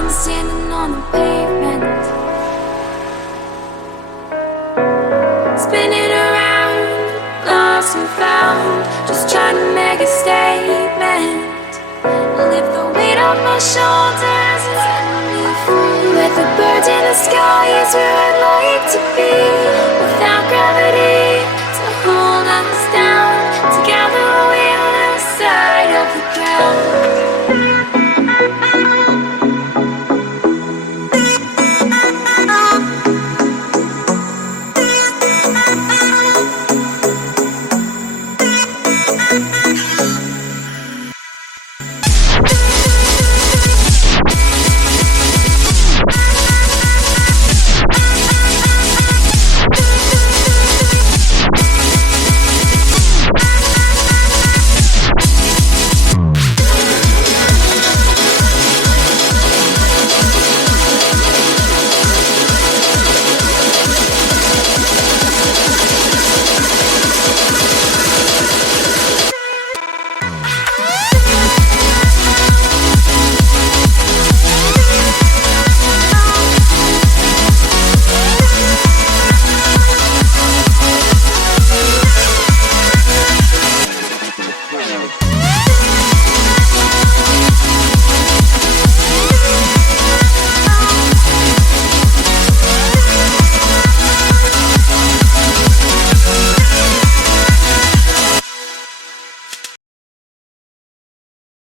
I'm standing on the pavement, spinning around, lost and found, just trying to make a statement. Lift the weight off my shoulders and set me free. Let the birds in the sky is where I'd like to be, without gravity.